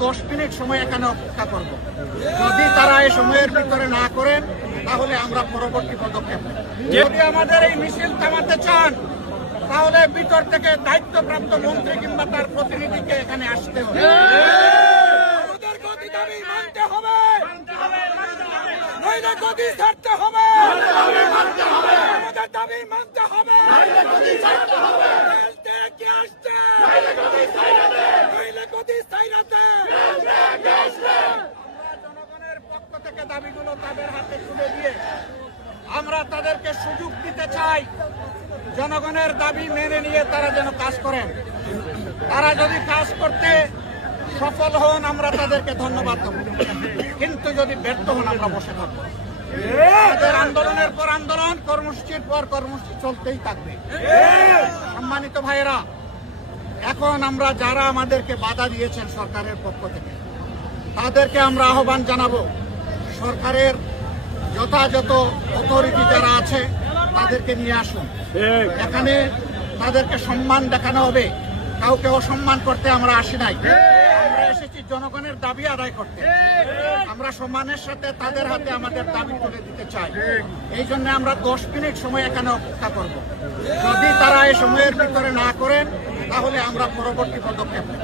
10 minute সময় এখানে অপেক্ষা করব। যদি তারা এই সময়ের ভিতরে না করেন তাহলে আমরা পরবর্তী পদক্ষেপ নেব। যদি আমাদের এই মিছিল থামাতে চান তাহলে ভিতর থেকে দায়িত্বপ্রাপ্ত মন্ত্রী কিংবা তার প্রতিনিধিকে এখানে আসতে হবে। আমাদের গতি দাবি মানতে হবে, নইলে গদি ছাড়তে হবে। আমাদের দাবি মানতে হবে, কে আসছে নইলে গদি ছাইরাতে। জনগণের পক্ষ থেকে দাবিগুলো তাদের হাতে তুলে দিয়ে আমরা তাদেরকে সুযোগ দিতে চাই, জনগণের দাবি মেনে নিয়ে তারা যেন কাজ করেন। তারা যদি কাজ করতে সফল হন আমরা তাদেরকে ধন্যবাদ দেব, কিন্তু যদি ব্যর্থ হন আমরা বসে থাকবো। আমাদের আন্দোলনের পর আন্দোলন, কর্মসূচির পর কর্মসূচি চলতেই থাকবে। সম্মানিত ভাইয়েরা, এখন আমরা যারা আমাদেরকে বাধা দিয়েছেন সরকারের পক্ষ থেকে তাদেরকে আমরা আহ্বান জানাবো, সরকারের যথাযথ অথরিটি যারা আছে তাদেরকে নিয়ে আসুন। এখানে তাদেরকে সম্মান দেখানো হবে, কাউকে অসম্মান করতে আমরা আসি নাই। আমরা এসেছি জনগণের দাবি আদায় করতে। আমরা সম্মানের সাথে তাদের হাতে আমাদের দাবি তুলে দিতে চাই। এই জন্য আমরা 10 মিনিট সময় এখানে অপেক্ষা করব। যদি তারা এই সময়ের ভিতরে না করেন তাহলে আমরা পরবর্তী পদক্ষেপ নেব।